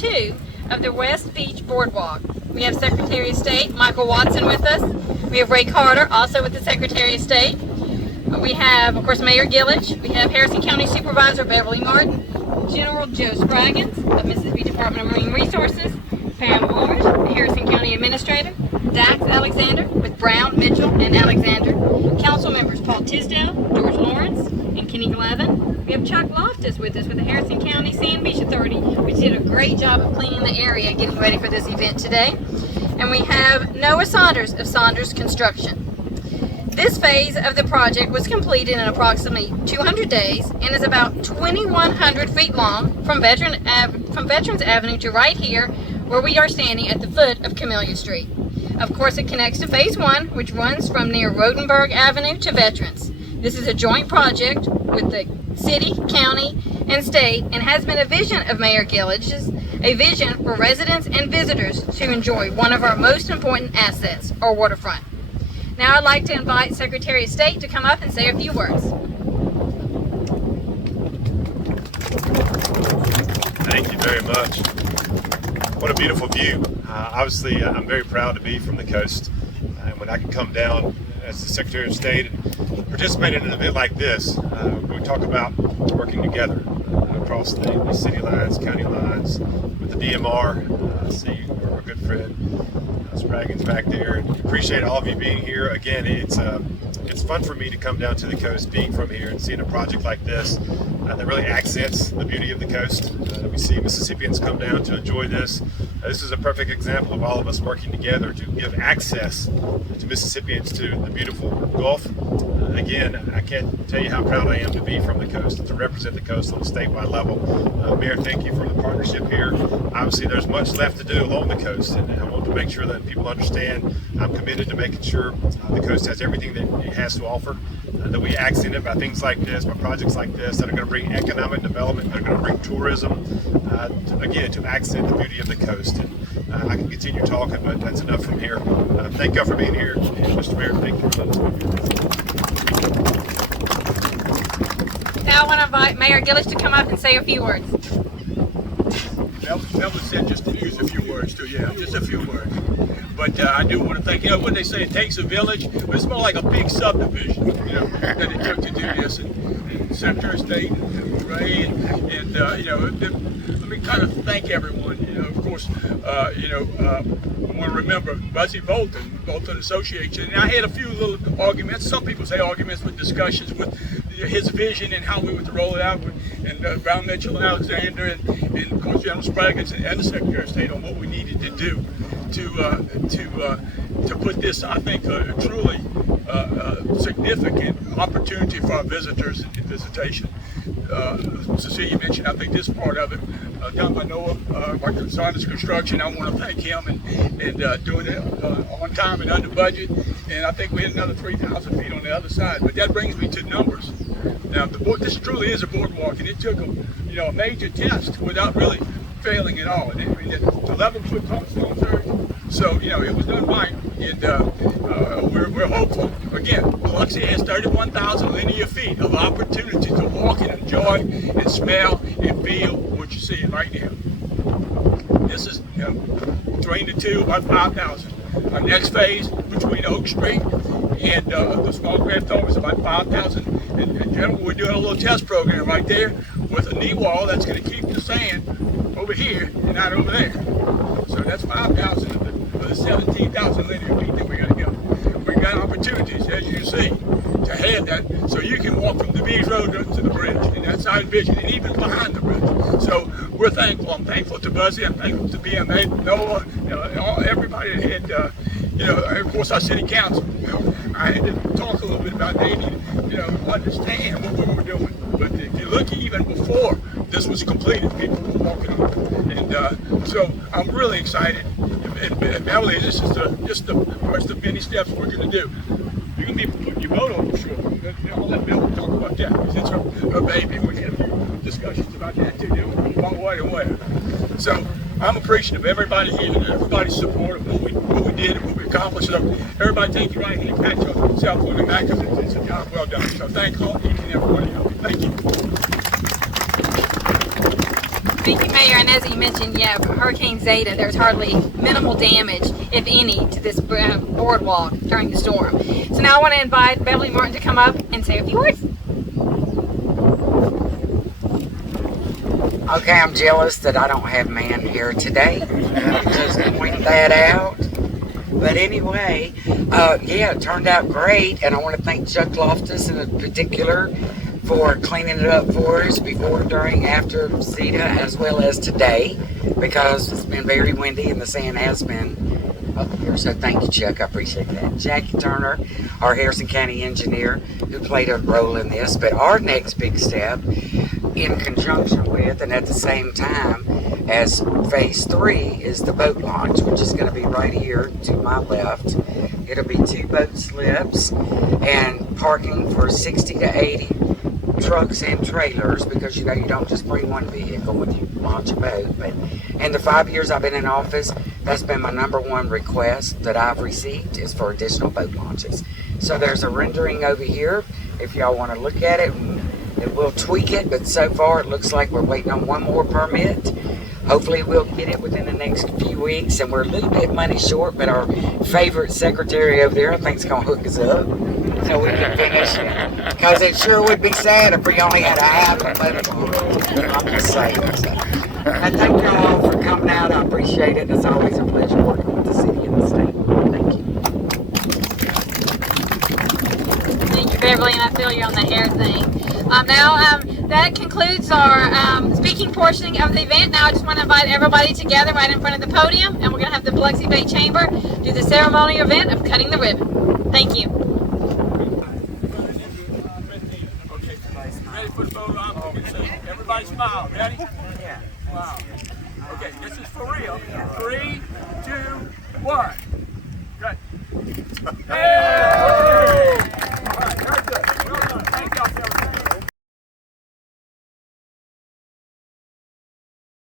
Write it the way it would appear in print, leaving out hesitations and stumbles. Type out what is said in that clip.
2 of the West Beach Boardwalk. We have Secretary of State Michael Watson with us. We have Ray Carter, also with the Secretary of State. We have, of course, Mayor Gilich. We have Harrison County Supervisor Beverly Martin, General Joe Spraggins of Mississippi Department of Marine Resources, Pam Ward, the Harrison County Administrator, Dax Alexander with Brown, Mitchell, and Alexander, Council members Paul Tisdale, George Lawrence, and Kenny Glavin. We have Chuck Loftus with us with the Harrison County Sand Beach Authority, which did a great job of cleaning the area, getting ready for this event today. And we have Noah Saunders of Saunders Construction. This phase of the project was completed in approximately 200 days and is about 2,100 feet long from Veterans Avenue to right here where we are standing at the foot of Camellia Street. Of course, it connects to Phase 1, which runs from near Rodenberg Avenue to Veterans. This is a joint project with the city, county, and state, and has been a vision of Mayor Gilich's, a vision for residents and visitors to enjoy one of our most important assets, our waterfront. Now I'd like to invite Secretary of State to come up and say a few words. Thank you very much. What a beautiful view. Obviously, I'm very proud to be from the coast. And when I can come down as the Secretary of State and participate in an event like this, we talk about working together across the city lines, county lines, with the DMR. I see our good friend Spraggins back there, and appreciate all of you being here. Again, it's fun for me to come down to the coast, being from here and seeing a project like this that really accents the beauty of the coast. We see Mississippians come down to enjoy this. This is a perfect example of all of us working together to give access to Mississippians to the beautiful Gulf. Again, I can't tell you how proud I am to be from the coast and to represent the coast on a statewide level. Mayor, thank you for the partnership here. Obviously, there's much left to do along the coast, and I want to make sure that people understand I'm committed to making sure the coast has everything that it has to offer, that we accent it by things like this, by projects like this that are going to bring economic development, that are going to bring tourism, again, to accent the beauty of the coast. And I can continue talking, but that's enough from here. Thank you for being here, and Mr. Mayor, thank you for letting us be here. Now I want to invite Mayor Gilich to come up and say a few words. Beverly said just to use a few words too, yeah, just a few words. But I do want to thank, when they say it takes a village, but it's more like a big subdivision, that it took to do this. And Secretary of State and Ray, and let me kind of thank everyone. Of course, I want to remember Buzzy Bolton Association. And I had a few little arguments. Some people say arguments, with discussions with his vision and how we were to roll it out, and Brown, Mitchell, and Alexander, and of course General Spraggins and the Secretary of State on what we needed to do to put this, I think, a truly significant opportunity for our visitors and visitation. Cecilia mentioned, I think, this part of it done by Noah, by Saunders Construction. I want to thank him and doing it on time and under budget. And I think we had another 3,000 feet on the other side. But that brings me to numbers. Now, this truly is a boardwalk, and it took a major test without really failing at all. And 11-foot tall stone surge. So, it was done right. And we're hopeful. Again, Biloxi has 31,000 linear feet of opportunity to walk and enjoy and smell and feel what you see right now. This is, between the two, about 5,000. Our next phase between Oak Street and the small craft home is about 5,000. And general, we're doing a little test program right there with a knee wall that's going to keep the sand over here and not over there. So that's 5,000 of the 17,000 linear feet that we're going to go. We've got opportunities, as you see, to have that, so you can walk from the beach road to the bridge, and that's our vision, and even behind the bridge. So we're thankful. I'm thankful to Buzzy. I'm thankful to BMA, Noah, everybody that had, of course, our city council. I had to talk a little bit about they need to understand what we were doing. But if you look even before this was completed, people were walking on. And so I'm really excited. And Beverly, this is just the first of many steps we're going to do. You're going to be putting your boat on the shore. I'll let Bill talk about that, because it's her baby. We had a few discussions about that too. From a long way away. So I'm appreciative of everybody here, and everybody's support of what we did and what we accomplished. So everybody take your right hand and pat yourself on the back, because it's a job well done. So thank all, each and every one of you. Thank you. Thank you, Mayor. And as you mentioned, yeah, Hurricane Zeta, there's hardly minimal damage, if any, to this boardwalk during the storm. So now I want to invite Beverly Martin to come up and say a few words. Okay, I'm jealous that I don't have man here today. Just point that out. But anyway, yeah, it turned out great, and I want to thank Chuck Loftus in particular for cleaning it up for us before, during, after Zeta, as well as today, because it's been very windy and the sand has been up here. So thank you, Chuck. I appreciate that. Jackie Turner, our Harrison County engineer, who played a role in this. But our next big step, in conjunction with and at the same time as phase 3, is the boat launch, which is going to be right here to my left. It'll be 2 boat slips and parking for 60 to 80 trucks and trailers, because you know you don't just bring one vehicle when you launch a boat. But in the 5 years I've been in office, that's been my #1 request that I've received, is for additional boat launches. So there's a rendering over here if y'all want to look at it, and we'll tweak it, but so far it looks like we're waiting on 1 more permit. Hopefully we'll get it within the next few weeks, and we're a little bit money short, but our favorite secretary over there I think is going to hook us up so we can finish it, because it sure would be sad if we only had a half a boat launch. I'm just saying. So, I thank y'all all for coming out. I appreciate it. It's always a pleasure working with the city and the state. Thank you. Thank you, Beverly, and I feel you're on the hair thing. That concludes our speaking portion of the event. Now I just want to invite everybody together right in front of the podium, and we're going to have the Biloxi Bay Chamber do the ceremonial event of cutting the ribbon. Thank you. Okay, ready for the photo? Everybody smile. Ready? Yeah. Wow. Okay, this is for real. 3, 2, 1. Good. Hey!